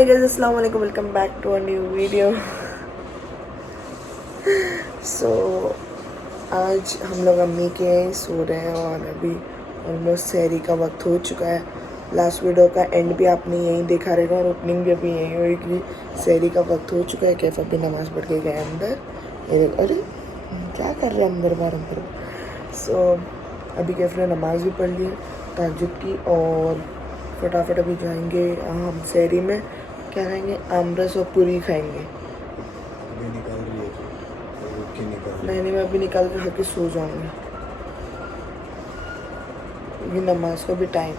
हाय guys, अस्सलाम वालेकुम, welcome back to a new video. So आज हम लोग अम्मी के यहाँ सो रहे हैं और अभी ऑलमोस्ट सहरी का वक्त हो चुका है। लास्ट वीडियो का एंड भी आपने यहीं देखा रहेगा और ओपनिंग भी अभी यहीं हुई क्योंकि सहरी का वक्त हो चुका है। कैफ अभी नमाज़ पढ़ के गए अंदर। अरे क्या कर रहे हैं अंदर बार अंदर। सो अभी कैफ ने नमाज़ भी पढ़ ली है तहज्जुद की और फटाफट अभी जाएंगे हम सहरी में। क्या खाएंगे? आमरस और पूरी खाएंगे। निकाल रही है तो निकाल नहीं, मैं अभी निकाल के खा के सो जाऊँगी क्योंकि नमाज का भी टाइम,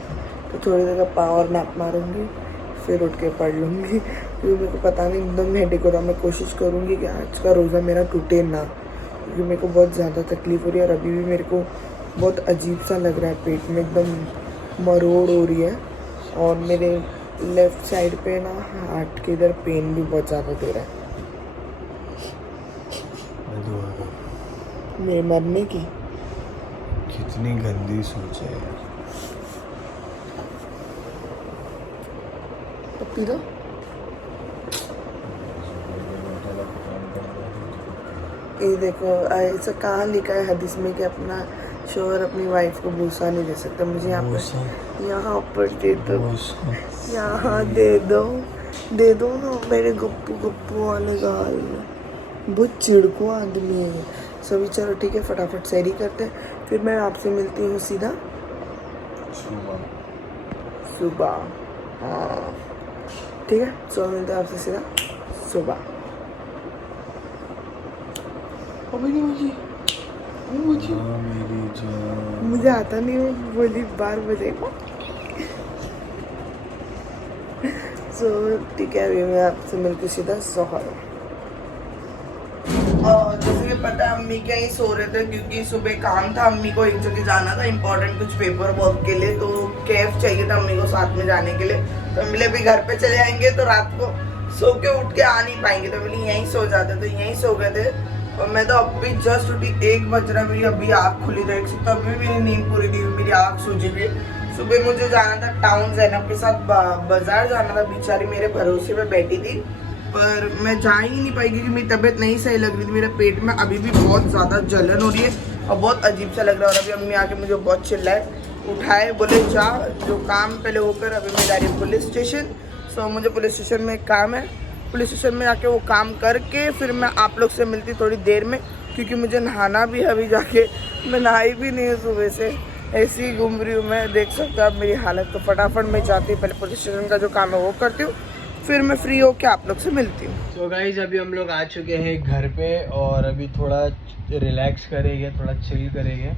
तो थोड़ी देर का पावर नैप मारूंगी फिर उठ के पढ़ लूँगी क्योंकि मेरे को पता नहीं एकदम हेडेक हो रहा। मैं कोशिश करूँगी कि आज का रोज़ा मेरा टूटे ना क्योंकि मेरे को बहुत ज़्यादा तकलीफ़ हो रही है और अभी भी मेरे को बहुत अजीब सा लग रहा है, पेट में एकदम मरोड़ हो रही है और मेरे लेफ़्ट साइड पे ना हार्ट के इधर पेन भी बहुत ज़्यादा दे रहा है। मेरे मरने की कितनी गंदी सोच है यार। तो पी लो। ये देखो ऐसा कहाँ लिखा है हदीस में कि अपना शोहर अपनी वाइफ को भूसा नहीं दे सकता। मुझे यहाँ पर दे दो, यहाँ दे दो ना मेरे गप्पू गप्पू वाले गाल में। बहुत चिड़को आदमी है सभी। चलो ठीक है, फटाफट सैरी करते हैं फिर मैं आपसे मिलती हूँ सीधा सुबह। हाँ ठीक है, सो मिलते हैं आपसे सीधा सुबह। मुझे आता नहीं है, बोली बार बजेगा। सो ठीक है, अभी मैं आपसे मिलती सीधा सोहर। और जैसे कि पता है अम्मी के ही सो रहे थे क्योंकि सुबह काम था। अम्मी को एक जगह जाना था इम्पोर्टेंट कुछ पेपर वर्क के लिए, तो कैफ चाहिए था अम्मी को साथ में जाने के लिए। तो मिले भी घर पे चले आएंगे तो रात को सो के उठ के आ नहीं पाएंगे, तो मिली यहीं सो जाते, तो यहीं सो गए थे। और मैं तो अभी जस्ट उठी, 1 बज रहा, मेरी अभी आँख खुली देख सकता, अभी मेरी नींद पूरी नहीं हुई, मेरी आँख सूझी हुई। सुबह मुझे जाना था टाउन, ज़ैनब के साथ बाजार जाना था। बेचारी मेरे भरोसे में बैठी थी पर मैं जा ही नहीं पाई क्योंकि मेरी तबीयत नहीं सही लग रही थी। मेरे पेट में अभी भी बहुत ज़्यादा जलन हो रही है और बहुत अजीब सा लग रहा है। और अभी अम्मी आके मुझे बहुत चिल्लाए, उठाए, बोले जा जो काम पहले वो कर। अभी मैं जा रही हूँ पुलिस स्टेशन। सो मुझे पुलिस स्टेशन में एक काम है, पुलिस स्टेशन में जाके वो काम करके फिर मैं आप लोग से मिलती थोड़ी देर में क्योंकि मुझे नहाना भी है। अभी जाके मैं नहाई भी नहीं हूँ सुबह से, ऐसी ही घूम रही हूँ मैं, देख सकते हो आप मेरी हालत। तो फटाफट मैं जाती हूँ, पहले पुलिस स्टेशन का जो काम है वो करती हूँ फिर मैं फ्री होके आप लोग से मिलती हूँ। तो गाइज अभी हम लोग आ चुके हैं घर पे और अभी थोड़ा रिलैक्स करेंगे, थोड़ा चिल करेंगे,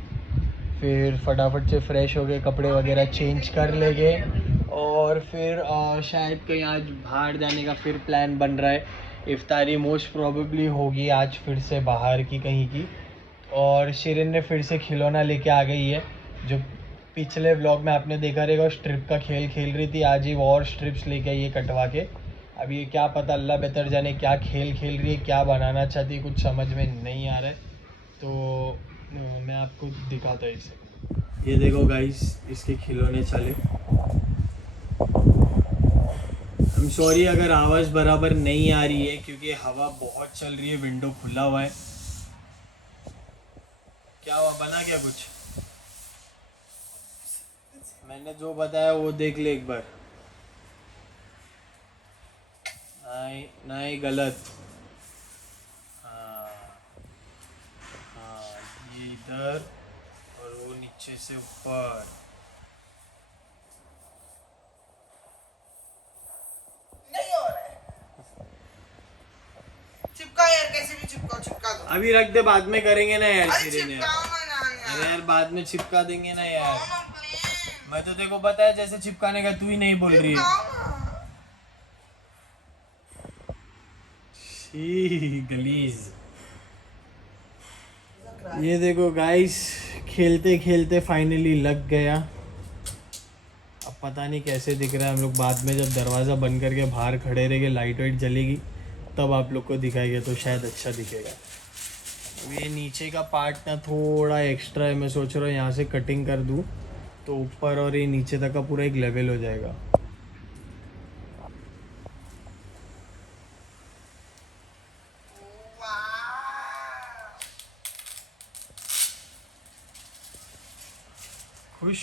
फिर फटाफट से फ्रेश हो गए, कपड़े वगैरह चेंज कर लेंगे और फिर शायद कहीं आज बाहर जाने का फिर प्लान बन रहा है। इफ्तारी मोस्ट प्रोबेबली होगी आज फिर से बाहर की कहीं की। और शिरीन ने फिर से खिलौना लेके आ गई है, जो पिछले व्लॉग में आपने देखा रहेगा स्ट्रिप का खेल खेल रही थी, आज ही वो और स्ट्रिप्स लेके आई है कटवा के। अभी ये क्या पता, अल्लाह बेहतर जाने क्या खेल खेल रही है, क्या बनाना चाहती है, कुछ समझ में नहीं आ रहा है। तो मैं आपको दिखाता हूँ इसे। ये देखो गाइस, इसके खिलौने चले। आई एम सॉरी अगर आवाज़ बराबर नहीं आ रही है क्योंकि हवा बहुत चल रही है, विंडो खुला हुआ है। क्या हुआ, बना क्या कुछ? मैंने जो बताया वो देख ले एक बार। नहीं नहीं, गलत। हाँ हाँ, ये इधर और वो नीचे से ऊपर। नहीं हो रहा है, चिपका यार, कैसे भी चिपका दो। अभी रख दे, बाद में करेंगे ना यार। अरे शिरीन यार, चिपकाओ ना अरे यार बाद में चिपका देंगे ना यार। चिपकाओ ना प्लीज, मैं तो देखो बताया जैसे चिपकाने का, तू ही नहीं बोल रही है। चिपकाओ ना। गलीज। ये देखो गाइस, खेलते खेलते फाइनली लग गया। अब पता नहीं कैसे दिख रहा है, हम लोग बाद में जब दरवाज़ा बंद करके बाहर खड़े रहेंगे, लाइट वाइट जलेगी तब आप लोग को दिखाएंगे तो शायद अच्छा दिखेगा। ये नीचे का पार्ट ना थोड़ा एक्स्ट्रा है, मैं सोच रहा हूँ यहाँ से कटिंग कर दूँ तो ऊपर और ये नीचे तक का पूरा एक लेवल हो जाएगा। खुश?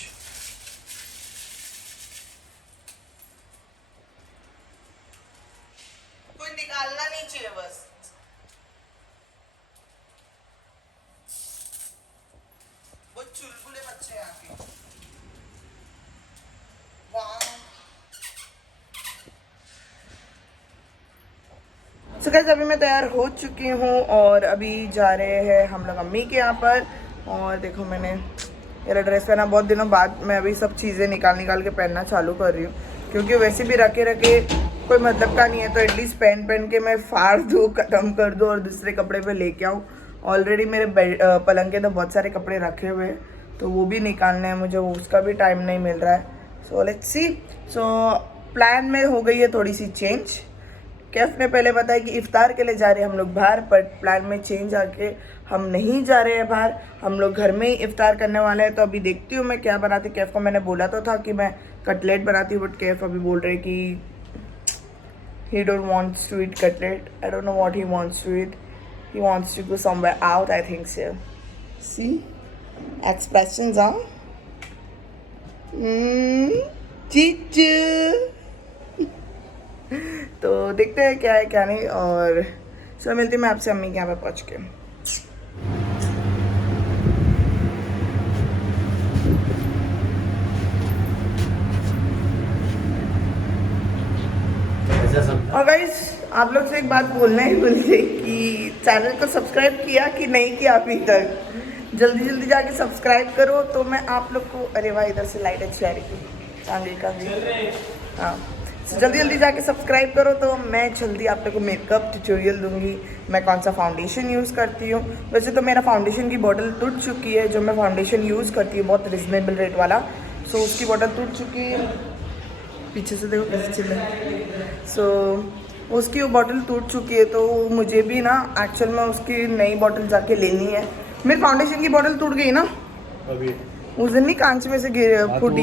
कोई निकालना नहीं चाहिए बस। वो चुलबुले बच्चे हैं यहाँ के। सो गाइस अभी मैं तैयार हो चुकी हूँ और अभी जा रहे हैं हम लोग अम्मी के यहाँ पर। और देखो मैंने मेरा ड्रेस पहना बहुत दिनों बाद। मैं अभी सब चीज़ें निकाल के पहनना चालू कर रही हूँ, क्योंकि वैसे भी रखे कोई मतलब का नहीं है, तो एटलीस्ट पहन के मैं फाड़ दूँ, ख़त्म कर दूँ और दूसरे कपड़े पे लेके आऊँ। ऑलरेडी मेरे पलंग के तो बहुत सारे कपड़े रखे हुए हैं, तो वो भी निकालने हैं मुझे, उसका भी टाइम नहीं मिल रहा है। सो लेट्स सी। सो प्लान में हो गई है थोड़ी सी चेंज। कैफ ने पहले बताया कि इफ्तार के लिए जा रहे हैं हम लोग बाहर, पर प्लान में चेंज आके हम नहीं जा रहे हैं बाहर, हम लोग घर में ही इफ्तार करने वाले हैं। तो अभी देखती हूँ मैं क्या बनाती। कैफ को मैंने बोला तो था कि मैं कटलेट बनाती हूँ, बट कैफ अभी बोल रहे कि he don't want to eat cutlet. I don't know what he wants to eat. He wants to go somewhere out, I think so. See? Expressions, huh? Chichu. तो देखते हैं क्या है क्या नहीं, और सो मिलती हूँ मैं आपसे अम्मी के यहाँ पे पहुँच के। और गाइस आप लोग से एक बात बोलना ही भूल गई कि चैनल को सब्सक्राइब किया कि नहीं किया अभी तक, जल्दी जाके सब्सक्राइब करो। तो मैं आप लोग को, अरे वाह इधर से लाइट अच्छी आ रही थी चांदी का भी, हाँ जल्दी जाके सब्सक्राइब करो। तो मैं जल्दी आप लोग को मेकअप ट्यूटोरियल दूंगी, मैं कौन सा फाउंडेशन यूज़ करती हूँ। वैसे तो मेरा फाउंडेशन की बॉटल टूट चुकी है, जो मैं फाउंडेशन यूज़ करती हूँ बहुत रिजनेबल रेट वाला, सो उसकी बॉटल टूट चुकी है। पीछे से देखो कैसे चिल्ला। सो उसकी वो बॉटल टूट चुकी है, तो मुझे भी ना एक्चुअल में उसकी नई बॉटल जाके लेनी है। मेरी फाउंडेशन की बॉटल टूट गई ना अभी, उस दिन नहीं कांच में से फूटी,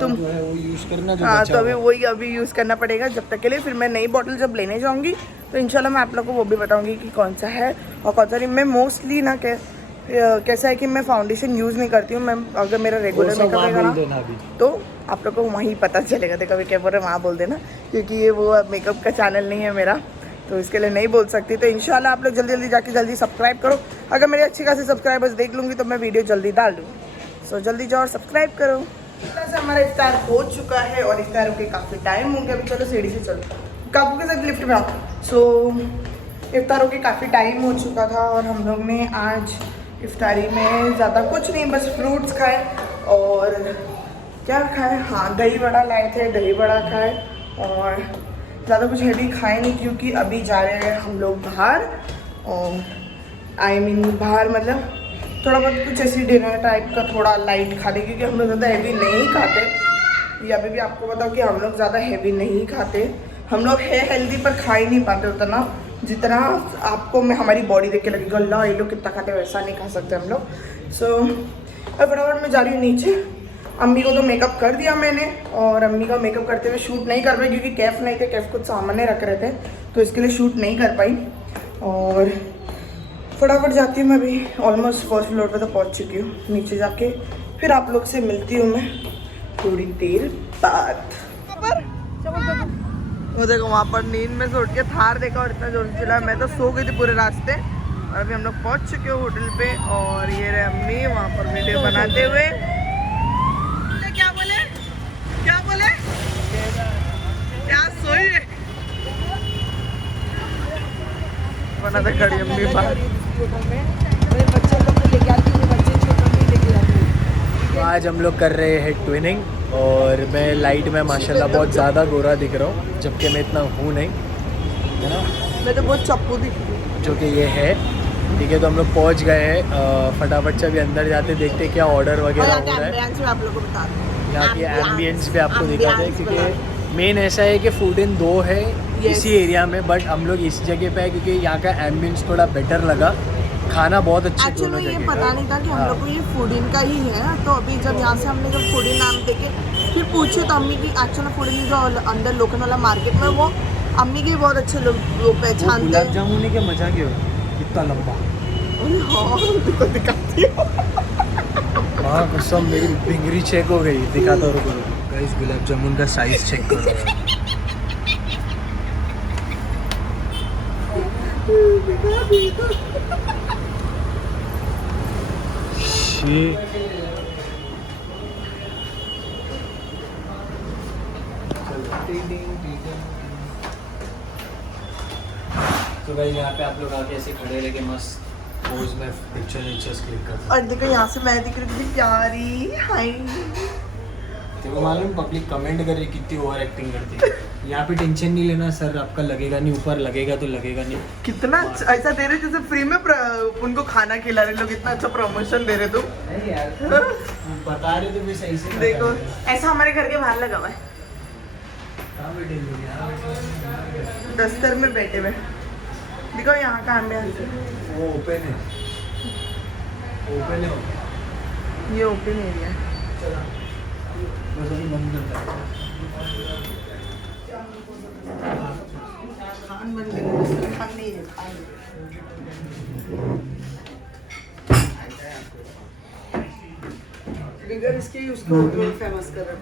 तुम वो यूज करना जो हाँ, बचा तो अभी हुआ। वही अभी यूज़ करना पड़ेगा जब तक के लिए। फिर मैं नई बॉटल जब लेने जाऊँगी तो इंशाल्लाह मैं आप लोग को वो भी बताऊँगी कि कौन सा है और कौन सा नहीं। मैं मोस्टली ना कैसा है कि मैं फाउंडेशन यूज़ नहीं करती हूँ। मैं अगर मेरा रेगुलर मेकअप रहेगा ना तो आप लोग को वहीं पता चलेगा। देखो अभी क्या बोल रहे वहाँ बोल देना, क्योंकि ये वो मेकअप का चैनल नहीं है मेरा, तो इसके लिए नहीं बोल सकती। तो इंशाल्लाह आप लोग जल्दी जाके जल्दी सब्सक्राइब करो। अगर मेरे अच्छे खासे सब्सक्राइबर्स देख लूँगी तो मैं वीडियो जल्दी डाल दूँगी। सो जल्दी जाओ और सब्सक्राइब करो। इस तरह से हमारा इफ्तार हो चुका है और इफ्तार होके काफ़ी टाइम हो गया। अभी चलो सीढ़ी से चलो, काकू के साथ लिफ्ट में आओ। सो इफ्तार होके काफ़ी टाइम हो चुका था और हम लोग ने आज इफ्तारी में ज़्यादा कुछ नहीं, बस फ्रूट्स खाए और क्या खाए, हाँ दही बड़ा लाए थे, दही बड़ा खाए और ज़्यादा कुछ हैवी खाए नहीं, क्योंकि अभी जा रहे हैं हम लोग बाहर। और आई मीन बाहर मतलब थोड़ा बहुत कुछ ऐसी डिनर टाइप का थोड़ा लाइट खा ले, क्योंकि हम लोग ज़्यादा हैवी नहीं खाते। ये अभी भी आपको बताओ कि हम लोग ज़्यादा हैवी नहीं खाते। हम लोग है हेल्दी पर खा ही नहीं पाते उतना जितना आपको मैं हमारी बॉडी देख के लगेगा अल्लाह ये लोग कितना खाते, वैसा नहीं खा सकते हम लोग। सो और फटाफट मैं जा रही हूँ नीचे। अम्मी को तो मेकअप कर दिया मैंने, और अम्मी का मेकअप करते हुए शूट नहीं कर पाई क्योंकि कैफ नहीं थे, कैफ कुछ सामान्य रख रहे थे, तो इसके लिए शूट नहीं कर पाई। और फटाफट जाती हूँ मैं, अभी ऑलमोस्ट फर्स्ट फ्लोर पे तो पहुँच चुकी हूँ। नीचे जाके फिर आप लोग से मिलती हूँ मैं थोड़ी देर बाद। वो देखो वहाँ पर नींद में से उठ के थार देखा और इतना जोर से चला, मैं तो सो गई थी पूरे रास्ते। और अभी हम लोग पहुँच चुके हो होटल पे, और ये रहे अम्मी वहाँ पर वीडियो बनाते हुए। क्या बोले क्या सोई है बनाते खड़ी अम्मी बाहर। तो आज हम लोग कर रहे हैं ट्विनिंग, और मैं लाइट में माशाल्लाह बहुत ज़्यादा गोरा दिख रहा हूँ, जबकि मैं इतना हूँ नहीं, है ना। मैं तो बहुत चप्पू दिख रही हूँ, जो कि ये है, ठीक है। तो हम लोग पहुँच गए हैं, फटाफट से अभी अंदर जाते देखते क्या ऑर्डर वगैरह हो रहा है। आप लोगों को बता दूँ यहाँ की एम्बियंस भी आपको दिखाते हैं, क्योंकि मेन ऐसा है कि फूड इन 2 है इसी एरिया में, बट हम लोग इस जगह पे है क्योंकि यहाँ का एम्बियंस थोड़ा बेटर लगा, खाना बहुत अच्छा। एक्चुअली ये पता नहीं था कि हम लोग को ये फूड इन का ही है। तो अभी जब यहाँ से हमने जब फूड इन नाम देखे फिर पूछे तो अम्मी की एक्चुअली फूड इन जो अंदर लोकल वाला मार्केट में वो अम्मी के बहुत अच्छे लोग पहचानते हैं। गुलाब जामुन के मजा क्यों इतना लंबा दिखाती हाँ कसम मेरी भिंगरी चेक हो गई, दिखाता हूँ रुको। गाइस गुलाब जामुन का साइज चेक करो यार। तो गाइस यहाँ पे आप लोग आके ऐसे खड़े रह के मस्त पोज में पिक्चर्स क्लिक कर सकते और देखो यहाँ से मैं दिख रही थी प्यारी, हाय। हो। मालूम पब्लिक कमेंट करे कितनी ओवर एक्टिंग करती है। यहाँ पे टेंशन नहीं लेना सर, आपका लगेगा नहीं, ऊपर लगेगा तो लगेगा नहीं। कितना ऐसा दे रहे जैसे फ्री में उनको खाना खिला रहे लोग, इतना अच्छा प्रमोशन दे रहे तुम। नहीं यार बता रहे तो भी सही से देखो ऐसा हमारे घर के बाहर लगा हुआ है, दस्तर में बैठे हुए। देखो यहाँ का एम्बियंस, वो ओपन है, ओपन है, ये ओपन एरिया है। बस अभी बंद करता है। खान बन गया, खान नहीं है, खान। बिगर इसके उसको फेमस कर रहा है।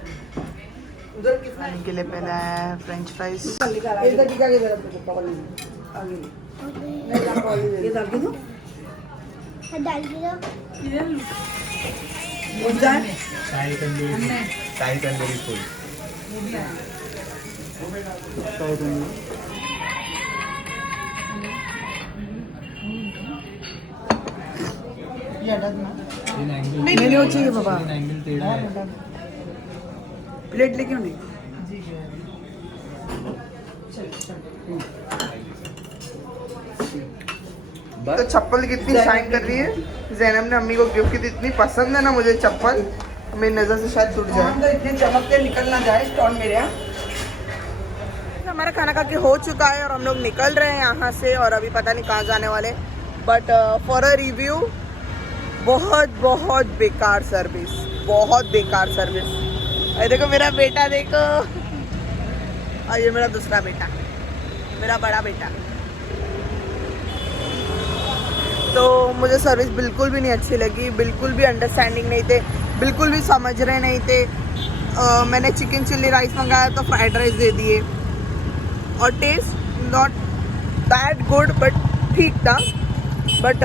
उधर कितना के लिए पहले आया है फ्रेंच फ्राइज। इधर की क्या इधर आगे ये डाल के दो, डाल के दो। उठ जाए। शाही तंदूरी फूल। ये हटा देना। नहीं नहीं, वो चाहिए बाबा। एंगल टेढ़ा है। प्लेट लेके नहीं। तो चप्पल कितनी शाइन कर रही है। ज़ैनब ने अम्मी को गिफ्ट की थी, इतनी पसंद है ना मुझे चप्पल, मेरी नज़र से शायद टूट जाए। तो इतने चमकते निकल ना जाए स्टोन मेरे यहाँ। हमारा खाना खा के हो चुका है और हम लोग निकल रहे हैं यहाँ से, और अभी पता नहीं कहाँ जाने वाले। बट फॉर अ रिव्यू, बहुत बहुत बेकार सर्विस, बहुत बेकार सर्विस। अरे देखो मेरा बेटा, देखो, और ये मेरा दूसरा बेटा, मेरा बड़ा बेटा। तो मुझे सर्विस बिल्कुल भी नहीं अच्छी लगी, बिल्कुल भी अंडरस्टैंडिंग नहीं थे, बिल्कुल भी समझ रहे नहीं थे। मैंने चिकन चिल्ली राइस मंगाया तो फ्राइड राइस दे दिए, और taste not that good, but ठीक था। बट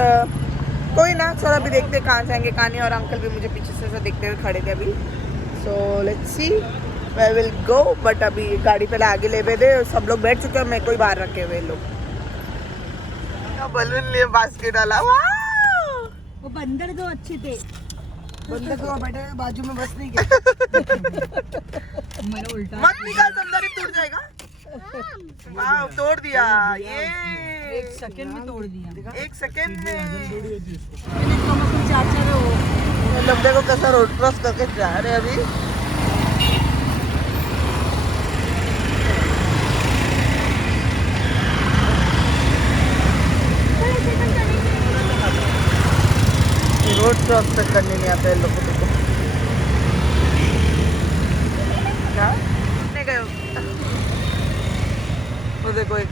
कोई ना, चलो अभी देखते कहाँ जाएंगे कहाँ नहीं। और अंकल भी मुझे पीछे से देखते हुए खड़े थे अभी। So let's see where will go. But अभी गाड़ी पहले आगे ले दे, सब लोग बैठ चुके हैं, मेरे को ही बाहर रखे हुए लोग। बलून लिए बास्केट वाला, वो बंदर दो अच्छे थे, बंदर तो बैठे बाजू में, बस नहीं गया। उल्टा मत निकाल, अंदर ही टूट जाएगा। वाह, तोड़ दिया ये, 1 सेकंड में तोड़ दिया। 1 सेकंड में। चाचा हो मतलब देखो कैसा रोड क्रॉस करके जा रहे अभी। रोड क्रॉस तक करने नहीं आता है लोगों को। क्या नहीं गए वो देखो, एक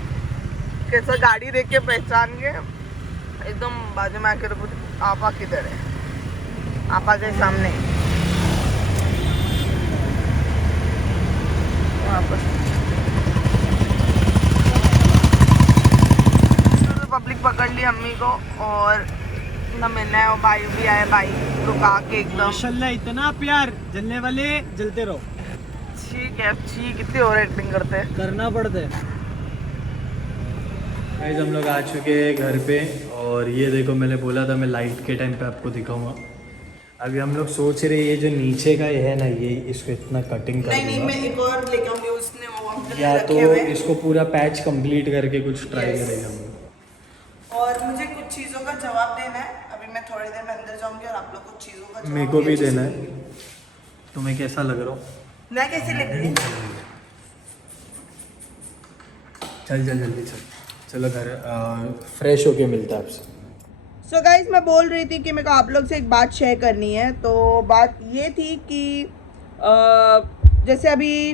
कैसा गाड़ी देख के पहचान गए एकदम। बाजू में आके रुको, आपा किधर है? आपा के सामने पब्लिक पकड़ ली अम्मी को, और ना मिलना है। वो भाई भी आए, भाई रुका के एकदम। माशाल्लाह इतना प्यार, जलने वाले जलते रहो। ठीक है, ठीक, कितनी ओवर एक्टिंग करते हैं, करना पड़ता है। गाइस हम लोग आ चुके हैं घर पे, और ये देखो मैंने बोला था मैं लाइट के टाइम पे आपको दिखाऊंगा। अभी हम लोग सोच रहे हैं ये जो नीचे का ये है ना, ये इसको इतना कटिंग कर नहीं मैं एक और लेके आऊंगी, उसने वो अंकल ने या तो रखे हुए हैं। इसको पूरा पैच कंप्लीट करके कुछ ट्राई करेंगे हम लोग। और मुझे कुछ चीज़ों का जवाब देना है, अभी मैं थोड़ी देर में अंदर जाऊंगी, और आप लोग कुछ चीज़ों का जवाब मेरे को भी अच्छे से देना है। देंगे। तुम्हें कैसा लग रहा हो? मैं कैसे लग रही हूँ? चल जल्दी चल, चलो घर फ्रेश होके मिलता है आपसे। सो गाइज मैं बोल रही थी कि मेरे को आप लोग से एक बात शेयर करनी है। तो बात ये थी कि जैसे अभी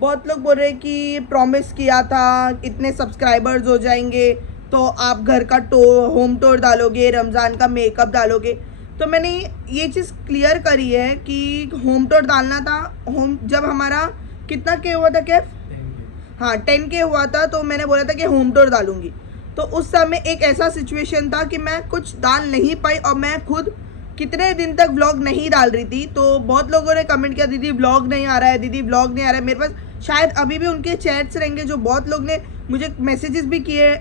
बहुत लोग बोल रहे हैं कि प्रॉमिस किया था इतने सब्सक्राइबर्स हो जाएंगे तो आप घर का होम टूर डालोगे, रमज़ान का मेकअप डालोगे। तो मैंने ये चीज़ क्लियर करी है कि होम टूर डालना था। होम जब हमारा कितना के हुआ था कैफ, हाँ 10K हुआ था, तो मैंने बोला था कि होम टूर डालूंगी। तो उस समय एक ऐसा सिचुएशन था कि मैं कुछ डाल नहीं पाई और मैं खुद कितने दिन तक व्लॉग नहीं डाल रही थी। तो बहुत लोगों ने कमेंट किया दीदी व्लॉग नहीं आ रहा है, दीदी व्लॉग नहीं आ रहा है। मेरे पास शायद अभी भी उनके चैट्स रहेंगे, जो बहुत लोग ने मुझे मैसेजेस भी किए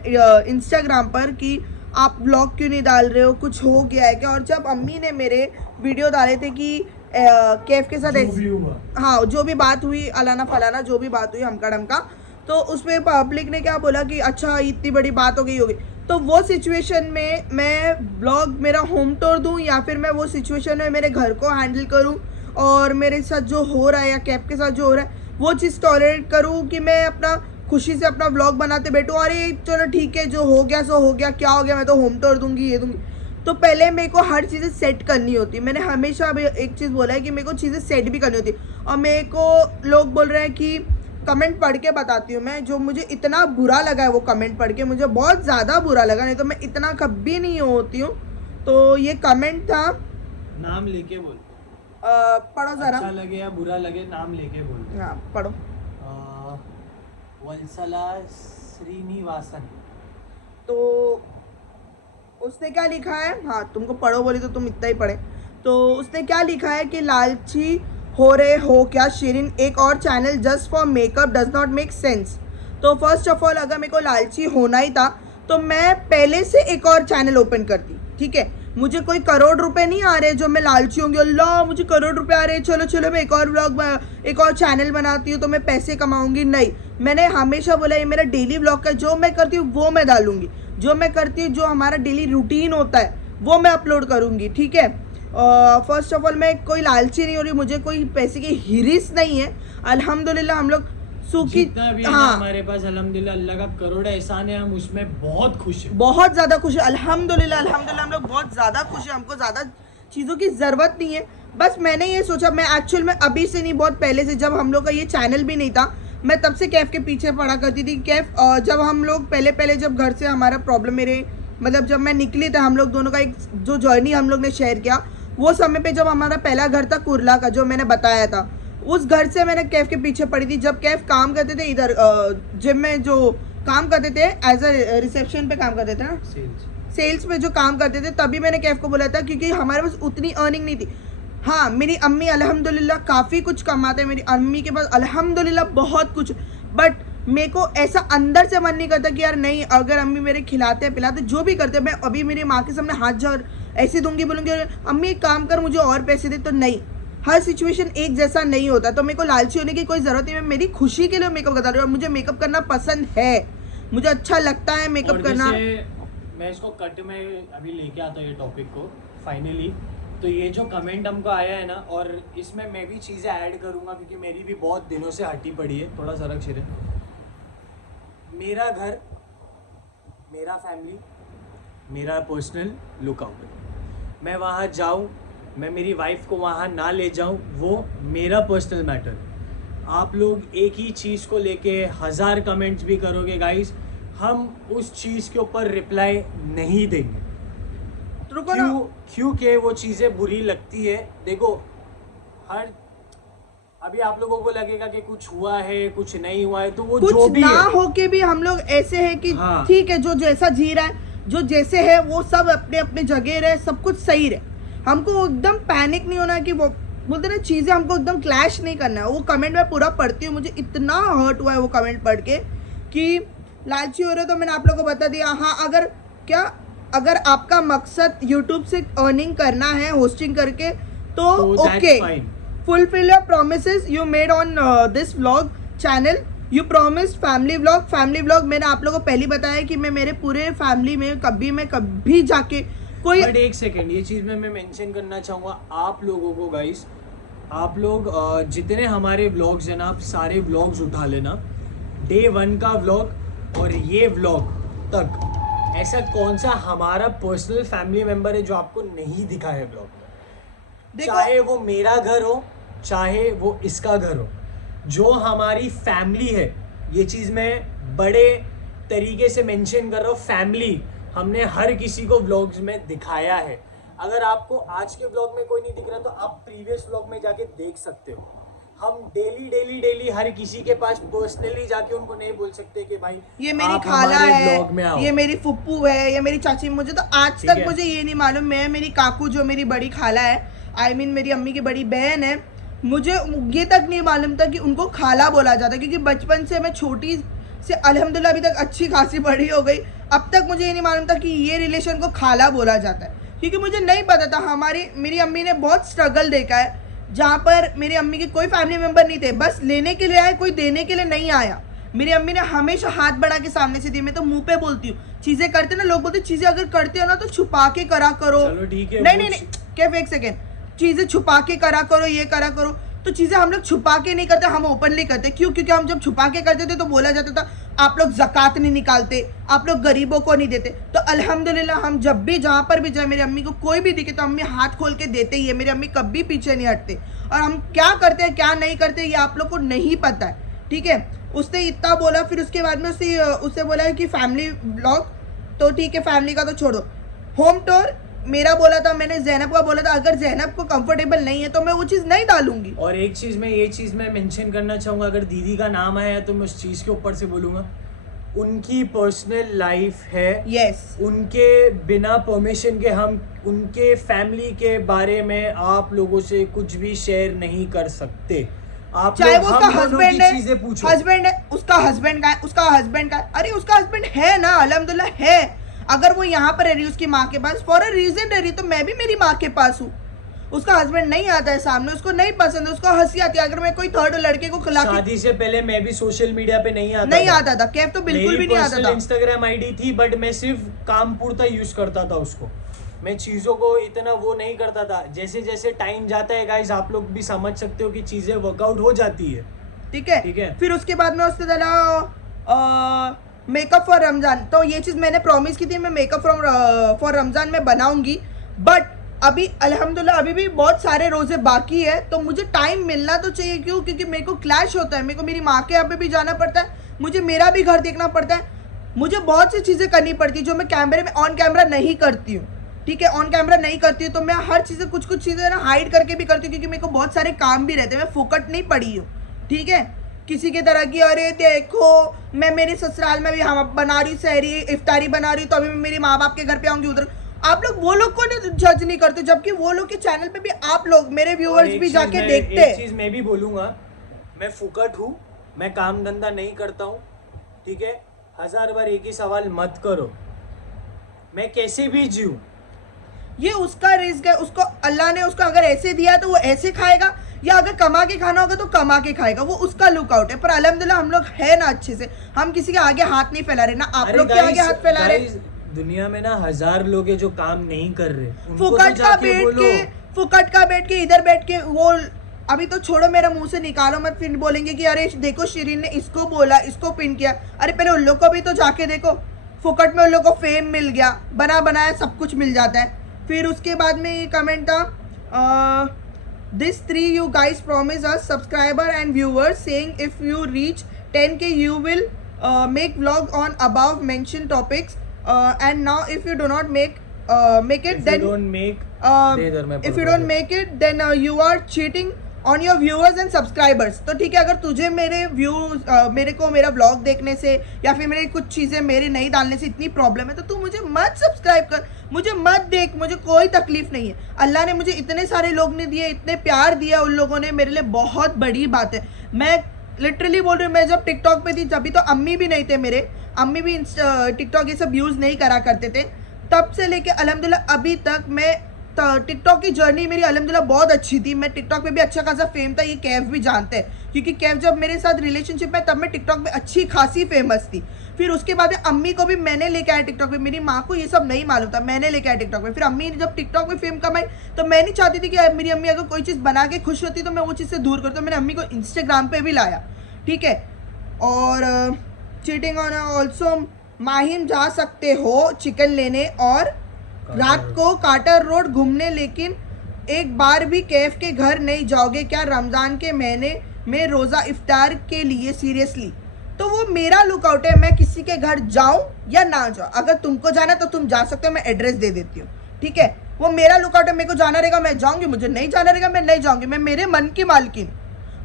इंस्टाग्राम पर कि आप व्लॉग क्यों नहीं डाल रहे हो, कुछ हो गया है क्या। और जब अम्मी ने मेरे वीडियो डाले थे कि कैफ के साथ हाँ जो भी बात हुई अलाना फलाना जो भी बात हुई हमका डमका, तो उसमें पब्लिक ने क्या बोला कि अच्छा इतनी बड़ी बात हो गई होगी। तो वो सिचुएशन में मैं ब्लॉग मेरा होम टूर दूं या फिर मैं वो सिचुएशन में मेरे घर को हैंडल करूं और मेरे साथ जो हो रहा है या कैब के साथ जो हो रहा है वो चीज़ टॉलरेट करूं कि मैं अपना खुशी से अपना ब्लॉग बनाते बैठूं। अरे चलो ठीक है जो हो गया सो हो गया, क्या हो गया, मैं तो होम टूर दूंगी ये दूंगी। तो पहले मेरे को हर चीज़ें सेट करनी होती। मैंने हमेशा एक चीज़ बोला है कि मेरे को चीज़ें सेट भी करनी होती। और मेरे को लोग बोल रहे हैं कि कमेंट पढ़ के बताती हूँ मैं, जो मुझे इतना बुरा लगा है वो कमेंट पढ़ के, मुझे बहुत ज़्यादा बुरा लगा, नहीं तो मैं इतना कभी नहीं होती हूँ। तो ये कमेंट था, नाम लेके बोल, पढ़ो ज़रा, अच्छा लगे या बुरा लगे नाम लेके बोल। हाँ पढ़ो। वत्सला श्रीनिवासन, तो उसने क्या लिखा है, हाँ तुमको पढ़ो बोली तो तुम इतना ही पढ़े। तो उसने क्या लिखा है कि लालची हो रहे हो क्या शिरीन, एक और channel just for makeup does not make sense. तो फर्स्ट ऑफ ऑल अगर मेरे को लालची होना ही था तो मैं पहले से एक और चैनल ओपन करती, ठीक है। मुझे कोई करोड़ रुपए नहीं आ रहे जो मैं लालची होंगी, अल्लाह मुझे करोड़ रुपए आ रहे हैं, चलो चलो मैं एक और व्लॉग एक और चैनल बनाती हूँ तो मैं पैसे कमाऊंगी। नहीं, मैंने हमेशा बोला ये मेरा डेली व्लॉग का, जो मैं करती हूँ वो मैं डालूंगी, जो मैं करती हूँ जो हमारा डेली रूटीन होता है वो मैं अपलोड करूँगी, ठीक है। फर्स्ट ऑफ ऑल मैं कोई लालची नहीं हो रही, मुझे कोई पैसे की हिरिस नहीं है। अल्हम्दुलिल्लाह हम लोग सूखी, हाँ हमारे पास अल्हम्दुलिल्लाह अल्लाह का करोड़ एहसान है, हम उसमें बहुत खुश हैं, बहुत ज़्यादा खुश है। अल्हम्दुलिल्लाह अल्हम्दुलिल्लाह हम लोग बहुत ज़्यादा खुश हैं, हमको ज़्यादा चीज़ों की ज़रूरत नहीं है। बस मैंने ये सोचा, मैं एक्चुअल में अभी से नहीं, बहुत पहले से, जब हम लोग का ये चैनल भी नहीं था मैं तब से कैफ के पीछे पड़ा करती थी। कैफ जब हम लोग पहले जब घर से हमारा प्रॉब्लम, मेरे मतलब जब मैं निकली था, हम लोग दोनों का एक जो जर्नी हम लोग ने शेयर किया, वो समय पे जब हमारा पहला घर था कुरला का जो मैंने बताया था, उस घर से मैंने कैफ के पीछे पड़ी थी। जब कैफ काम करते थे इधर जिम में, जो काम करते थे एज अ रिसेप्शन पे काम करते थे ना, सेल्स में जो काम करते थे, तभी मैंने कैफ को बोला था क्योंकि हमारे पास उतनी अर्निंग नहीं थी। हाँ मेरी अम्मी अल्हम्दुलिल्लाह काफ़ी कुछ कमाते हैं, मेरी अम्मी के पास अल्हम्दुलिल्लाह बहुत कुछ, बट मेरे को ऐसा अंदर से मन नहीं करता कि यार नहीं, अगर अम्मी मेरे खिलाते हैं पिलाते जो भी करते हैं, मैं अभी मेरी माँ के सामने हाथ जोड़ ऐसे दूंगी, बोलूँगी अम्मी एक काम कर मुझे और पैसे दे, तो नहीं, हर सिचुएशन एक जैसा नहीं होता। तो मेरे को लालची होने की कोई ज़रूरत नहीं है, मैं मेरी खुशी के लिए मेकअप करता रही हूँ और मुझे मेकअप करना पसंद है, मुझे अच्छा लगता है मेकअप करना। मैं इसको कट में अभी लेके आता हूँ ये टॉपिक को फाइनली। तो ये जो कमेंट हमको आया है ना, और इसमें मैं भी चीज़ें ऐड करूँगा क्योंकि मेरी भी बहुत दिनों से हटी पड़ी है, थोड़ा सरक शिरे। मेरा घर, मेरा फैमिली, मेरा पर्सनल लुकआउट, मैं वहाँ जाऊँ, मैं मेरी वाइफ को वहाँ ना ले जाऊँ, वो मेरा पर्सनल मैटर। आप लोग एक ही चीज़ को लेके 1000 कमेंट्स भी करोगे गाइस, हम उस चीज़ के ऊपर रिप्लाई नहीं देंगे। क्योंकि वो चीज़ें बुरी लगती है। देखो हर, अभी आप लोगों को लगेगा कि कुछ हुआ है कुछ नहीं हुआ है, तो वो कुछ जो भी ना है, हो के भी हम लोग ऐसे हैं कि हाँ, ठीक है, जो जैसा जी रहा है, जो जैसे है वो सब अपने अपने जगह रहे, सब कुछ सही रहे। हमको एकदम पैनिक नहीं होना है कि वो बोलते ना चीज़ें हमको एकदम क्लैश नहीं करना है। वो कमेंट मैं पूरा पढ़ती हूँ, मुझे इतना हर्ट हुआ है वो कमेंट पढ़ के कि लालची हो रहे, तो मैंने आप लोगों को बता दिया। हाँ अगर आपका मकसद यूट्यूब से अर्निंग करना है होस्टिंग करके, तो okay, fulfill your promises you made on this vlog channel. You promised family vlog मैंने आप लोगों को पहले बताया कि मैं मेरे पूरे फैमिली में कभी जाके कोई, बट एक सेकेंड, ये चीज़ में मैं मेंशन करना चाहूँगा आप लोगों को गाइस, आप लोग जितने हमारे व्लॉग्स हैं ना, आप सारे व्लॉग्स उठा लेना, डे 1 का व्लॉग और ये व्लॉग तक, ऐसा कौन सा हमारा पर्सनल फैमिली मेम्बर है जो आपको नहीं दिखा है व्लॉग में। चाहे वो मेरा घर हो, चाहे वो इसका घर हो, जो हमारी फैमिली है, ये चीज़ मैं बड़े तरीके से मेंशन कर रहा हूँ, फैमिली हमने हर किसी को व्लॉग्स में दिखाया है। अगर आपको आज के ब्लॉग में कोई नहीं दिख रहा तो आप प्रीवियस ब्लॉग में जाके देख सकते हो। हम डेली हर किसी के पास पर्सनली जाके उनको नहीं बोल सकते कि भाई ये मेरी आप खाला हमारे ब्लॉग में है, आओ। ये मेरी फुप्पू है, ये मेरी चाची। मुझे तो आज ठीक तक है। मुझे ये नहीं मालूम, मैं मेरी काकू जो मेरी बड़ी खाला है, आई मीन मेरी अम्मी की बड़ी बहन है, मुझे ये तक नहीं मालूम था कि उनको खाला बोला जाता है। क्योंकि बचपन से मैं छोटी से अल्हम्दुलिल्लाह अभी तक अच्छी खासी बड़ी हो गई, अब तक मुझे ये नहीं मालूम था कि ये रिलेशन को खाला बोला जाता है। क्योंकि मुझे नहीं पता था। मेरी अम्मी ने बहुत स्ट्रगल देखा है, जहाँ पर मेरी अम्मी के कोई फैमिली मेम्बर नहीं थे, बस लेने के लिए आए, कोई देने के लिए नहीं आया। मेरी अम्मी ने हमेशा हाथ बढ़ा के सामने से दी। मैं तो मुंह पे बोलती हूँ, चीजें करते ना, लोग बोलते चीजें अगर करते हो ना तो छुपा के करा करो। चलो ठीक है, नहीं, कैफ एक सेकेंड, चीजें छुपा के करा करो, ये करा करो। तो चीजें हम लोग छुपा के नहीं करते, हम ओपनली करते। क्यों? क्योंकि हम जब छुपा के करते थे तो बोला जाता था आप लोग ज़कात नहीं निकालते, आप लोग गरीबों को नहीं देते। तो अल्हम्दुलिल्लाह हम जब भी जहाँ पर भी जाए, मेरी अम्मी को कोई भी दिखे तो अम्मी हाथ खोल के देते ही है। मेरी अम्मी कभी पीछे नहीं हटते। और हम क्या करते हैं क्या नहीं करते ये आप लोग को नहीं पता है, ठीक है। उसने इतना बोला, फिर उसके बाद में उससे बोला कि फैमिली ब्लॉग, तो ठीक है फैमिली का तो छोड़ो। होम टूर मेरा बोला था, मैंने ज़ैनब का बोला था, अगर ज़ैनब को कंफर्टेबल नहीं है तो मैं वो चीज़ नहीं डालूंगी। और एक चीज़ मैं मेंशन करना चाहूँगा, अगर दीदी का नाम आया तो मैं उस चीज़ के ऊपर से बोलूँगा, उनकी पर्सनल लाइफ है। यस, उनके बिना परमिशन के हम उनके फैमिली के बारे में आप लोगों से कुछ भी शेयर नहीं कर सकते। आप चाहे लोग वो उसका हम दोनों हस्बैंड की है, चीजें पूछो। हस्बैंड है, उसका हस्बैंड का है, उसका हस्बैंड का है। अरे उसका हस्बैंड है ना, अल्हम्दुलिल्लाह है। अगर वो यहाँ पर रह रही उसकी माँ के पास, फॉर अ रीजन रह रही, तो मैं भी मेरी माँ के पास हूँ। उसका हस्बैंड नहीं आता है सामने, उसको नहीं पसंद है, उसको हंसी आती है। अगर मैं कोई थर्ड लड़के को खिला के, शादी से पहले मैं भी सोशल मीडिया पे नहीं आता था, कैफ तो बिल्कुल भी नहीं आता था। इंस्टाग्राम आईडी थी, बट मैं सिर्फ काम पूरता यूज करता था उसको। मैं चीज़ों को इतना वो नहीं करता था। जैसे जैसे टाइम जाता है गाइस, आप लोग भी समझ सकते हो कि चीज़ें वर्कआउट हो जाती है, ठीक है। ठीक है। फिर उसके बाद में उसने डाला मेकअप फॉर रमजान। तो ये चीज़ मैंने प्रॉमिस की थी, मैं मेकअप फॉर रमजान में बनाऊंगी। बट अभी अल्हम्दुलिल्लाह अभी भी बहुत सारे रोजे बाकी है, तो मुझे टाइम मिलना तो चाहिए। क्यों? क्योंकि मेरे को क्लैश होता है, मेरे को मेरी माँ के यहाँ पे भी जाना पड़ता है, मुझे मेरा भी घर देखना पड़ता है, मुझे बहुत सी चीज़ें करनी पड़ती है जो मैं कैमरे में ऑन कैमरा नहीं करती हूँ, ठीक है। ऑन कैमरा नहीं करती हूँ तो मैं हर चीज़ें कुछ चीज़ें ना हाइड करके भी करती हूँ, क्योंकि मेरे को बहुत सारे काम भी रहते हैं। मैं फुकट नहीं पड़ी हूँ, ठीक है। किसी की तरह की अरे देखो मैं मेरे ससुराल में भी हम बना रही सहरी इफ्तारी बना रही, तो अभी मैं मेरे माँ बाप के घर पे आऊँगी उधर। आप लोग वो लोग को नहीं जज नहीं करते, जबकि वो लोग के चैनल पे भी आप लोग मेरे व्यूअर्स भी जाके देखते हैं। एक चीज मैं भी बोलूंगा, मैं फुकट हूँ, मैं काम धंधा नहीं करता हूँ, ठीक है। 1000 बार एक ही सवाल मत करो, मैं कैसे भी जीऊँ, ये उसका रिस्क है। उसको अल्लाह ने उसको अगर ऐसे दिया तो वो ऐसे खाएगा, या अगर कमा के खाना होगा तो कमा के खाएगा, वो उसका लुकआउट है। पर अल्हम्दुलिल्लाह हम लोग है ना अच्छे से, हम किसी के आगे हाथ नहीं फैला रहे ना, आप लोग के आगे हाथ फैला रहे। दुनिया में ना 1000 लोग हैं जो काम नहीं कर रहे, उनको फुकट तो का जाके बैठ बोलो। के, फुकट का बैठ के इधर बैठ के वो, अभी तो छोड़ो मेरा मुंह से निकालो मत, फिर बोलेंगे कि अरे देखो शिरीन ने इसको बोला, इसको पिन किया। अरे पहले उन लोग को भी तो जाके देखो, फुकट में उन लोग को फेम मिल गया, बना बनाया सब कुछ मिल जाता है। फिर उसके बाद में ये कमेंट था, this 3 you guys promise us subscriber and viewers saying if you reach 10K you will make vlog on above mentioned topics and now if you do not make it If then you don't make if you don't make it then you are cheating on your viewers and subscribers। तो ठीक है, अगर तुझे मेरे views मेरे को मेरा vlog देखने से या फिर मेरे कुछ चीज़ें मेरे नहीं डालने से इतनी प्रॉब्लम है तो तू मुझे मत सब्सक्राइब कर, मुझे मत देख, मुझे कोई तकलीफ नहीं है। अल्लाह ने मुझे इतने सारे लोग ने दिए, इतने प्यार दिया उन लोगों ने, मेरे लिए बहुत बड़ी बात है। मैं लिटरली बोल रही हूँ, मैं जब टिकटॉक पे थी तभी तो अम्मी भी नहीं थे मेरे, अम्मी भी टिकटॉक ये सब यूज़ नहीं करा करते थे। तब से लेके अल्हम्दुलिल्लाह अभी तक मैं टिकटॉक की जर्नी मेरी अल्हम्दुलिल्लाह बहुत अच्छी थी। मैं टिकटॉक पे भी अच्छा खासा फेम था, ये कैफ भी जानते हैं, क्योंकि कैफ जब मेरे साथ रिलेशनशिप में तब मैं टिकटॉक पे अच्छी खासी फेमस थी। फिर उसके बाद अम्मी को भी मैंने लेके आया टिकटॉक पे, मेरी माँ को ये सब नहीं मालूम था, मैंने लेके आया टिकटॉक पे। फिर अम्मी जब टिकटॉक पे फेम कमाई तो मैं नहीं चाहती थी कि मेरी अम्मी अगर कोई चीज़ बना के खुश होती तो मैं वो चीज़ से दूर करती, तो मैंने अम्मी को इंस्टाग्राम पे भी लाया, ठीक है। और चीटिंग ऑन ऑल्सो, माहिम जा सकते हो चिकन लेने और रात को कार्टर रोड घूमने, लेकिन एक बार भी कैफ के घर नहीं जाओगे क्या रमज़ान के महीने में रोज़ा इफ्तार के लिए? सीरियसली, तो वो मेरा लुकआउट है, मैं किसी के घर जाऊं या ना जाऊं। अगर तुमको जाना तो तुम जा सकते हो, मैं एड्रेस दे देती हूँ, ठीक है। वो मेरा लुकआउट है, मेरे को जाना रहेगा मैं जाऊंगी, मुझे नहीं जाना रहेगा मैं नहीं जाऊंगी। मैं मेरे मन की मालकिन,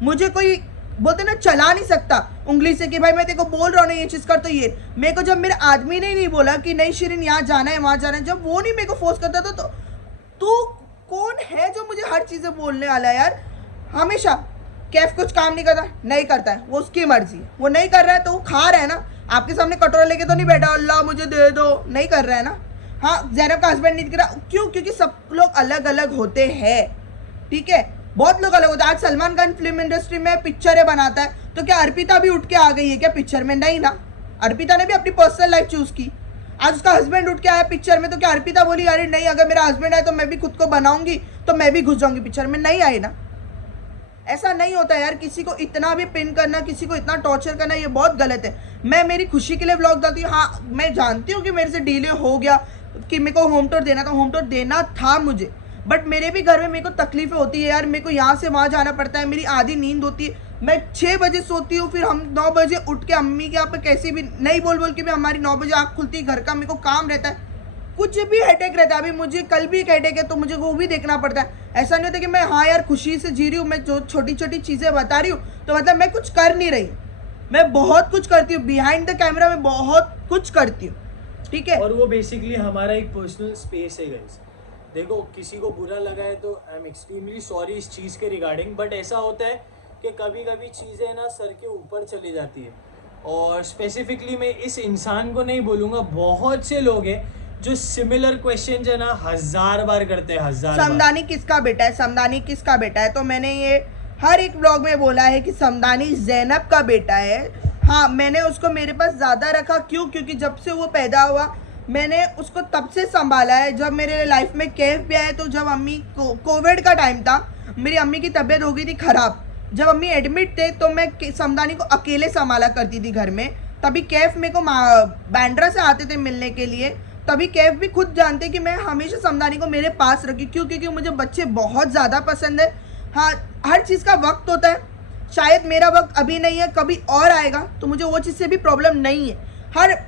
मुझे कोई बोलते ना चला नहीं सकता उंगली से कि भाई मैं तेरे को बोल रहा हूँ ये चीज़ कर, तो ये मेरे को जब मेरे आदमी ने नहीं बोला कि नहीं शिरीन यहाँ जाना है वहाँ जाना है, जब वो नहीं मेरे को फोर्स करता तो तू कौन है जो मुझे हर चीज़ें बोलने वाला है यार। हमेशा कैफ कुछ काम नहीं करता, नहीं करता है, वो उसकी मर्जी है, वो नहीं कर रहा है तो वो खा रहा है ना, आपके सामने कटोरा लेके तो नहीं बैठा अल्लाह मुझे दे दो, नहीं कर रहा है ना। हाँ ज़ैनब का हस्बैंड नहीं दिख रहा, क्यों? क्योंकि सब लोग अलग अलग होते हैं, ठीक है, बहुत लोग अलग होते हैं। आज सलमान खान फिल्म इंडस्ट्री में पिक्चरें बनाता है, तो क्या अर्पिता भी उठ के आ गई है क्या पिक्चर में? नहीं ना, अर्पिता ने भी अपनी पर्सनल लाइफ चूज की। आज उसका हस्बैंड उठ के आया पिक्चर में, तो क्या अर्पिता बोली अरे नहीं अगर मेरा हस्बैंड आए तो मैं भी खुद को बनाऊंगी, तो मैं भी घुस जाऊंगी पिक्चर में? नहीं आई ना। ऐसा नहीं होता यार, किसी को इतना भी पिन करना, किसी को इतना टॉर्चर करना, ये बहुत गलत है। मैं मेरी खुशी के लिए व्लॉग डालती हूँ। हाँ मैं जानती हूँ कि मेरे से डिले हो गया, कि मेरे को होम टूर देना था, होम टूर देना था मुझे, बट मेरे भी घर में मेरे को तकलीफें होती है यार। मेरे को यहाँ से वहाँ जाना पड़ता है, मेरी आधी नींद होती है, मैं 6 बजे सोती हूँ, फिर हम 9 बजे उठ के अम्मी के यहाँ पे कैसे भी नहीं बोल बोल के भी हमारी 9 बजे आँख खुलती है, घर का मेरे को काम रहता है, कुछ भी हेडेक रहता है। अभी मुझे कल भी एक हेडेक है तो मुझे वो भी देखना पड़ता है। ऐसा नहीं होता कि मैं हाँ यार खुशी से जी रही हूँ, मैं जो छोटी छोटी चीज़ें बता रही हूँ तो मतलब मैं कुछ कर नहीं रही, मैं बहुत कुछ करती हूँ बिहाइंड द कैमरा में, बहुत कुछ करती हूँ, ठीक है। और वो बेसिकली हमारा एक पर्सनल स्पेस है गाइस। देखो किसी को बुरा लगा है तो आई एम एक्सट्रीमली सॉरी इस चीज़ के रिगार्डिंग, बट ऐसा होता है कि कभी कभी चीज़ें ना सर के ऊपर चली जाती है। और स्पेसिफिकली मैं इस इंसान को नहीं बोलूँगा, बहुत से लोग हैं जो सिमिलर क्वेश्चन है ना 1000 बार करते हैं, 1000 बार। समदानी किसका बेटा है, समदानी किसका बेटा है? तो मैंने ये हर एक ब्लॉग में बोला है कि समदानी ज़ैनब का बेटा है। हाँ मैंने उसको मेरे पास ज़्यादा रखा, क्यों? क्योंकि जब से वो पैदा हुआ मैंने उसको तब से संभाला है। जब मेरे लाइफ में कैफ भी आए तो जब अम्मी को कोविड का टाइम था, मेरी अम्मी की तबीयत हो गई थी ख़राब, जब अम्मी एडमिट थे तो मैं समदानी को अकेले संभाला करती थी घर में। तभी कैफ मेरे को बैंड्रा से आते थे मिलने के लिए, तभी कैफ भी खुद जानते कि मैं हमेशा समदानी को मेरे पास रखी, क्यों? क्योंकि मुझे बच्चे बहुत ज़्यादा पसंद है। हाँ हर चीज़ का वक्त होता है, शायद मेरा वक्त अभी नहीं है, कभी और आएगा, तो मुझे वो चीज़ से भी प्रॉब्लम नहीं है।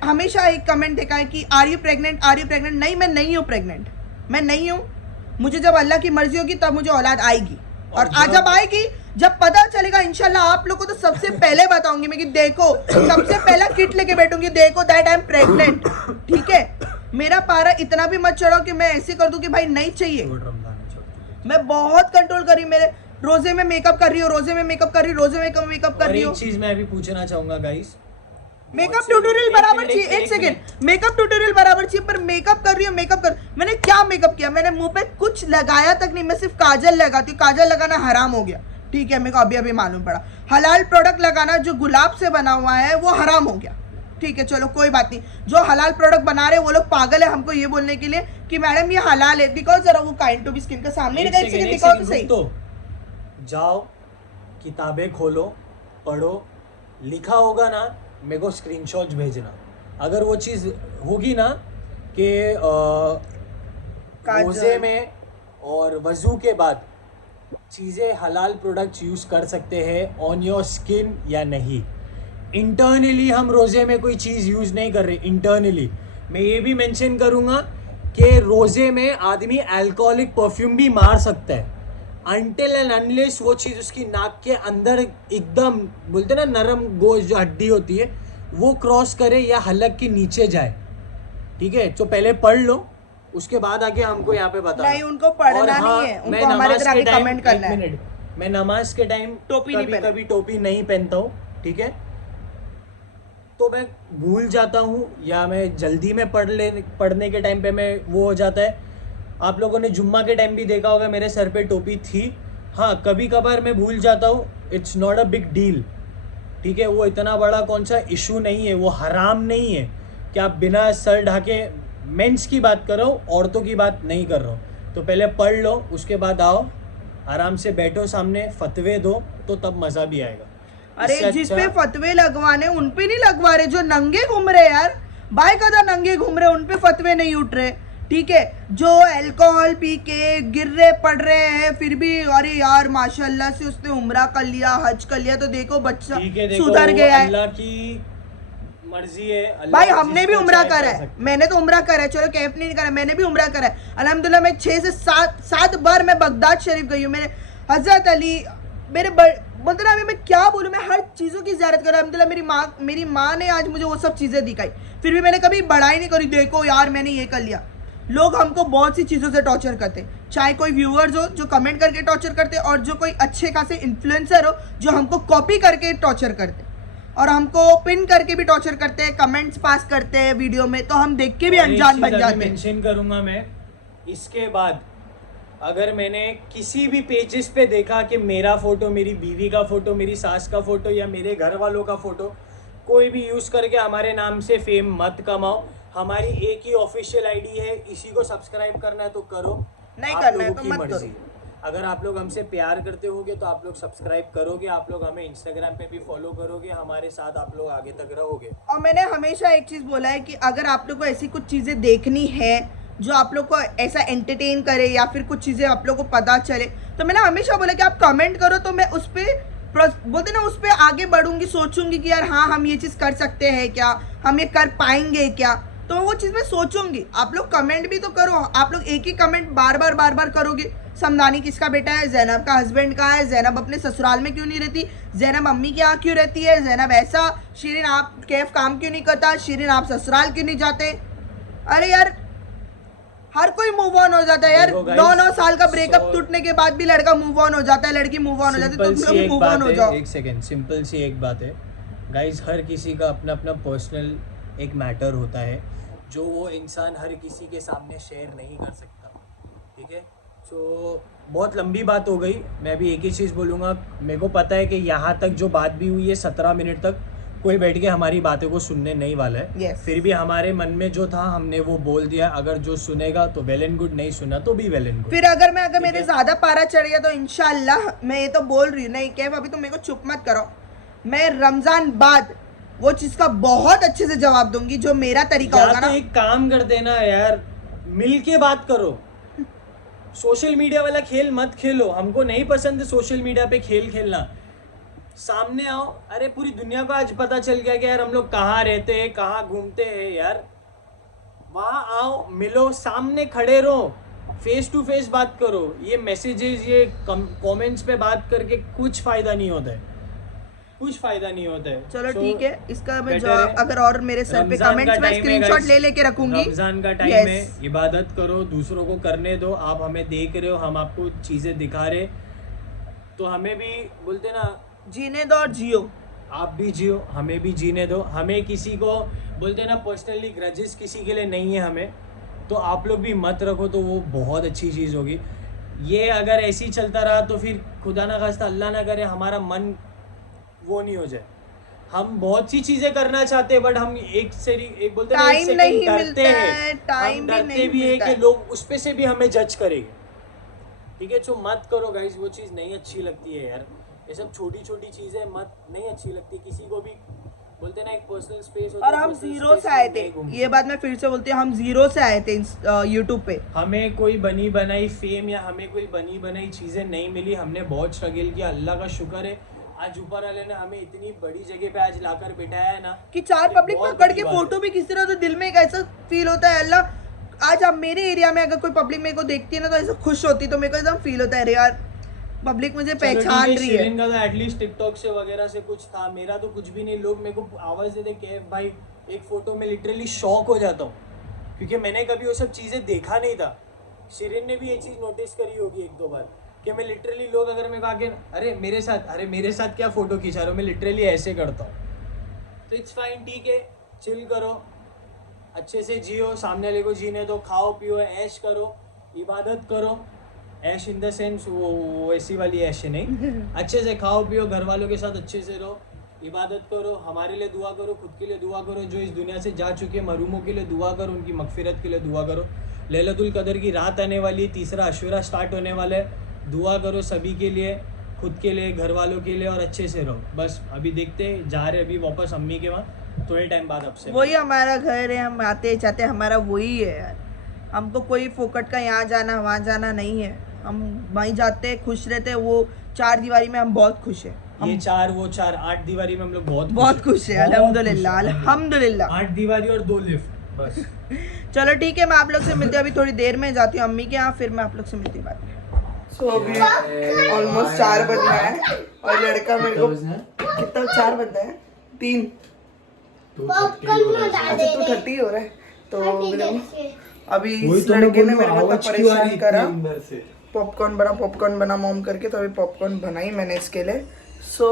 हमेशा एक कमेंट देखा है कि are you pregnant, are you pregnant? नहीं मैं नहीं हूँ प्रेग्नेंट, मैं नहीं हूँ। मुझे जब अल्लाह की मर्जी होगी तब मुझे औलाद आएगी, और आज जब आएगी, जब पता चलेगा इंशाल्लाह आप लोगों को तो सबसे पहले बताऊंगी मैं कि देखो, सबसे पहला किट लेके बैठूंगी, देखो दैट आई एम प्रेग्नेंट, ठीक है। मेरा पारा इतना भी मत चढ़ाओ कि मैं ऐसे कर दूं कि भाई नहीं चाहिए। मैं बहुत कंट्रोल कर रही हूँ, मेरे रोजे में मेकअप कर रही हूँ, रोजे में मेकअप कर रही हूँ, रोजे में मेकअप कर रही हूँ। एक चीज मैं अभी पूछना चाहूंगा गाइस, मेकअप ट्यूटोरियल बराबर चाहिए, एक सेकंड, मेकअप ट्यूटोरियल बराबर चाहिए, पर मेकअप कर रही हूँ, मेकअप कर, मैंने क्या मेकअप किया? मैंने मुंह पे कुछ लगाया तक नहीं, मैं सिर्फ काजल लगाती हूँ। काजल लगाना हराम हो गया, ठीक है, मेरे को अभी अभी मालूम पड़ा। हलाल प्रोडक्ट लगाना जो गुलाब से बना हुआ है वो हराम हो गया, ठीक है, चलो कोई बात नहीं। जो हलाल प्रोडक्ट बना रहे वो लोग पागल है हमको ये बोलने के लिए कि मैडम ये हलाल है, दिखाओ जरा वो काइंड टू बी स्किन का सामने दिखाओ तो सही। तो जाओ किताबें खोलो, पढ़ो, लिखा होगा ना मेरे को स्क्रीनशॉट्स भेजना। अगर वो चीज़ होगी ना कि रोज़े में और वज़ू के बाद चीज़ें हलाल प्रोडक्ट्स यूज़ कर सकते हैं ऑन योर स्किन या नहीं। इंटरनली हम रोज़े में कोई चीज़ यूज़ नहीं कर रहे। इंटरनली मैं ये भी मेंशन करूँगा कि रोज़े में आदमी अल्कोहलिक परफ्यूम भी मार सकता है, अनटिल एंड अनलेस वो चीज़ उसकी नाक के अंदर एकदम बोलते ना नरम गोश्त जो हड्डी होती है वो क्रॉस करे या हलक के नीचे जाए, ठीक है। तो पहले पढ़ लो, उसके बाद आके हमको यहाँ पे बता। नहीं उनको पढ़ना नहीं है, उनको हमारे तरह के कमेंट करना है। मैं नमाज के टाइम कभी टोपी नहीं पहनता हूँ, ठीक है, तो मैं भूल जाता हूँ या मैं जल्दी में पढ़ने के टाइम पे मैं वो हो जाता है। आप लोगों ने जुम्मा के टाइम भी देखा होगा मेरे सर पे टोपी थी। हाँ कभी कभार मैं भूल जाता हूँ, it's not a big deal, ठीक है, वो इतना बड़ा कौन सा इशू नहीं है, वो हराम नहीं है कि आप बिना सर ढके, मेंस की बात कर रहा हूँ, औरतों की बात नहीं कर रहा हूँ। तो पहले पढ़ लो, उसके बाद आओ आराम से बैठो सामने, फतवे दो, तो तब मज़ा भी आएगा। अरे जिस पे फतवे लगवाने उन पे नहीं लगवा रहे, जो नंगे घूम रहे यार, बाकायदा नंगे घूम रहे, उन पे फतवे नहीं उठ रहे, ठीक है। जो अल्कोहल पी के गिर रहे पड़ रहे हैं फिर भी अरे यार माशाल्लाह से उसने उम्रा कर लिया, हज कर लिया, तो देखो बच्चा सुधर गया है। अल्लाह की मर्जी है भाई, हमने भी उम्रा करा है, मैंने तो उम्रा करा है, चलो कैफ नहीं करा, मैंने भी उम्रा करा है अल्हम्दुलिल्लाह। मैं 6 से 7 बार मैं बगदाद शरीफ गई हूँ, मैंने हजरत अली, मेरे बोलते ना, मैं क्या बोलूँ, मैं हर चीज़ों की ज़ियारत करा अल्हम्दुलिल्लाह। मेरी माँ ने आज मुझे वो सब चीज़ें दिखाई, फिर भी मैंने कभी बड़ाई नहीं करी, देखो यार मैंने ये कर लिया। लोग हमको बहुत सी चीज़ों से टॉर्चर करते, चाहे कोई व्यूअर्स हो जो कमेंट करके टॉर्चर करते, और जो कोई अच्छे खासे इन्फ्लुएंसर हो जो हमको कॉपी करके टॉर्चर करते, और हमको पिन करके भी टॉर्चर करते हैं, कमेंट्स पास करते हैं वीडियो में, तो हम देख के भी अनजान बन जाते हैं। मेंशन करूंगा मैं, इसके बाद अगर मैंने किसी भी पेजेस पे देखा कि मेरा फोटो, मेरी बीवी का फोटो, मेरी सास का फोटो या मेरे घर वालों का फोटो कोई भी यूज करके हमारे नाम से फेम मत कमाओ। हमारी एक ही ऑफिशियल आईडी है, इसी को सब्सक्राइब करना है तो करो, नहीं आप करना है लोगों तो की मत मर्जी। करो। अगर आप लोग हमसे प्यार करते होगे तो आप लोग सब्सक्राइब करोगे, आप लोग हमें इंस्टाग्राम पे भी फॉलो करोगे, हमारे साथ आप लोग आगे तक रहोगे। और मैंने हमेशा एक चीज़ बोला है कि अगर आप लोग को ऐसी कुछ चीज़ें देखनी है जो आप लोग को ऐसा एंटरटेन करे, या फिर कुछ चीज़ें आप लोग को पता चले, तो मैंने हमेशा बोला कि आप कमेंट करो, तो मैं उस पर बोलते ना उस पर आगे बढ़ूंगी, सोचूंगी कि यार हाँ हम ये चीज़ कर सकते हैं क्या, हम ये कर पाएंगे क्या, तो वो चीज़ मैं सोचूंगी। आप लोग कमेंट भी तो करो, आप लोग एक ही कमेंट बार बार करोगे, समदानी किसका बेटा है, जैनब का हस्बैंड कहाँ है, जैनब अपने ससुराल में क्यों नहीं रहती, जैनब अम्मी के यहाँ क्यों रहती है, जैनब ऐसा, शिरीन आप कैफ काम क्यों नहीं करता, शिरीन आप ससुराल क्यों नहीं जाते। अरे यार हर कोई मूव ऑन हो जाता है यार, 9 साल का ब्रेकअप टूटने के बाद भी लड़का मूव ऑन हो जाता है, लड़की मूव ऑन हो जाती है, तो तुम लोग मूव ऑन हो जाओ। एक सेकंड, सिंपल सी एक बात है गाइस, हर किसी का अपना अपना पर्सनल एक मैटर होता है जो वो इंसान हर किसी के सामने शेयर नहीं कर सकता, ठीक है। तो बहुत लंबी बात हो गई, मैं भी एक ही चीज़ बोलूँगा, मेरे को पता है कि यहाँ तक जो बात भी हुई है 17 मिनट तक कोई बैठ के हमारी बातों को सुनने नहीं वाला है। Yes. फिर भी हमारे मन में जो था हमने वो बोल दिया, अगर जो सुनेगा तो वेल एंड गुड, नहीं सुना तो भी वेल एंड गुड। फिर अगर मेरे ज्यादा पारा चढ़ गया तो इंशाल्लाह, मैं ये तो बोल रही हूँ, नहीं कैफ अभी तुम मेरे को चुप मत करो, मैं रमजान बाद वो चीज का बहुत अच्छे से जवाब दूंगी जो मेरा तरीका होगा ना। तो एक काम करते ना यार, मिल के बात करो, सोशल मीडिया वाला खेल मत खेलो, हमको नहीं पसंद है सोशल मीडिया पे खेल खेलना। सामने आओ, अरे पूरी दुनिया को आज पता चल गया कि यार हम लोग कहाँ रहते हैं, कहाँ घूमते हैं यार, वहाँ आओ, मिलो, सामने खड़े रहो, फेस टू फेस बात करो। ये मैसेजेस, ये कमेंट्स पे बात करके कुछ फायदा नहीं होता है, कुछ फायदा नहीं होता है। चलो ठीक है, इसका मैं better जवाब है। अगर और मेरे सर पे कमेंट्स में स्क्रीनशॉट ले लेके रखूंगी। रमजान का टाइम है, इबादत करो, दूसरों को करने दो। आप हमें देख रहे हो, हम आपको चीजें दिखा रहे, तो हमें भी बोलते ना जीने दो और जियो, आप भी जियो, हमें भी जीने दो। हमें किसी को बोलते ना पर्सनली ग्रजेस किसी के लिए नहीं है हमें, तो आप लोग भी मत रखो, तो वो बहुत अच्छी चीज़ होगी। ये अगर ऐसे ही चलता रहा तो फिर खुदा ना खास्ता, अल्लाह ना करे, हमारा मन वो नहीं हो जाए। हम बहुत सी चीजें करना चाहते हैं, बट हम एक बोलते हैं टाइम नहीं मिलता है, टाइम भी नहीं भी है कि लोग उस पे से भी हमें जज करेंगे, ठीक है। तो मत करो गाइस, वो चीज़ नहीं अच्छी लगती है यार, ये सब छोटी छोटी चीजें मत नहीं अच्छी लगती किसी को भी। बोलते ना एक पर्सनल स्पेस होता है, और हम जीरो से आए थे, ये बात मैं फिर से बोलती हूँ, हम जीरो से आए थे यूट्यूब पे। हमें कोई बनी बनाई फेम या हमें कोई बनी बनाई चीजें नहीं मिली, हमने बहुत स्ट्रगल किया। अल्लाह का शुक्र है आज ऊपर वाले ने हमें इतनी बड़ी जगह पे आज लाकर बिठाया है ना, कि 4 पब्लिक पकड़ के फोटो भी खींच रहे हो, तो दिल में एक ऐसा फील होता है, अल्लाह आज आप मेरे एरिया में अगर कोई पब्लिक मेरे को देखती है ना, तो ऐसा खुश होती, तो मेरे को एकदम फील होता है यार पब्लिक मुझे पहचान रही है। शिरीन का तो एटलीस्ट टिकटॉक से वगैरह से कुछ था, मेरा तो कुछ भी नहीं। लोग मेरे को आवाज देते कैफ भाई एक फोटो में लिटरली शॉक हो जाता हूँ, क्योंकि मैंने कभी वो सब चीजें देखा नहीं था। शिरीन ने भी ये चीज नोटिस करी होगी 1-2 बार कि मैं लिटरली, लोग अगर मेरे को आके अरे मेरे साथ क्या फोटो खींचा रहे हो, मैं लिटरली ऐसे करता हूँ। तो इट्स फाइन, ठीक है, चिल करो, अच्छे से जियो, सामने वाले को जीने दो, खाओ पियो, ऐश करो, इबादत करो। ऐश इन द सेंस वो ऐसी वाली ऐश नहीं, अच्छे से खाओ पियो, घर वालों के साथ अच्छे से रहो, इबादत करो, हमारे लिए दुआ करो, खुद के लिए दुआ करो, जो इस दुनिया से जा चुके मरूमों के लिए दुआ करो, उनकी मगफिरत के लिए दुआ करो। लैलतुल कदर की रात आने वाली है, 3रा अशूरा स्टार्ट होने वाला है, दुआ करो सभी के लिए, खुद के लिए, घर वालों के लिए, और अच्छे से रहो। बस अभी देखते जा रहे अभी वापस अम्मी के वहाँ, थोड़े टाइम बाद अब से वही हमारा घर है, हम आते जाते हमारा वही है यार, हमको कोई फोकट का यहाँ जाना वहाँ जाना नहीं है, हम वहीं जाते हैं, खुश रहते हैं, वो 4 दीवारी में हम बहुत खुश हैं। ये 4 वो 4 8 दीवारी में हम लोग बहुत खुश है, अल्हम्दुलिल्लाह अल्हम्दुलिल्लाह। 8 दीवारी और 2 लिफ्ट बस। चलो ठीक है, मैं आप लोग से मिलती हूँ अभी थोड़ी देर में, जाती हूँ अम्मी के यहाँ, फिर मैं आप लोग से मिलती हूँ बाद में। सो अभी ऑलमोस्ट 4 बज रहा है और लड़का मेरे को कितना 4 बज रहा है 3 अच्छा 2:30 हो रहा है। तो अभी इस लड़के ने मेरे को तो परेशान करा, पॉपकॉर्न बना मॉम करके, तो अभी पॉपकॉर्न बनाई मैंने इसके लिए। सो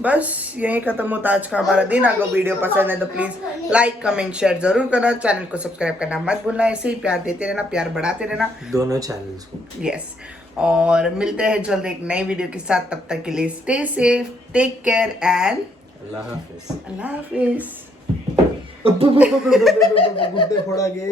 बस यही खत्म होता आज का हमारा दिन। अगर वीडियो पसंद है तो प्लीज लाइक कमेंट शेयर जरूर करना, चैनल को सब्सक्राइब करना मत भूलना, ऐसे ही प्यार देते रहना, प्यार बढ़ाते रहना दोनों चैनल्स को। यस और मिलते हैं जल्द एक नई वीडियो के साथ, तब तक के लिए stay safe, take care and अल्लाह हाफिज। अल्लाह हाफिज। गुड्डे फोड़ा गे।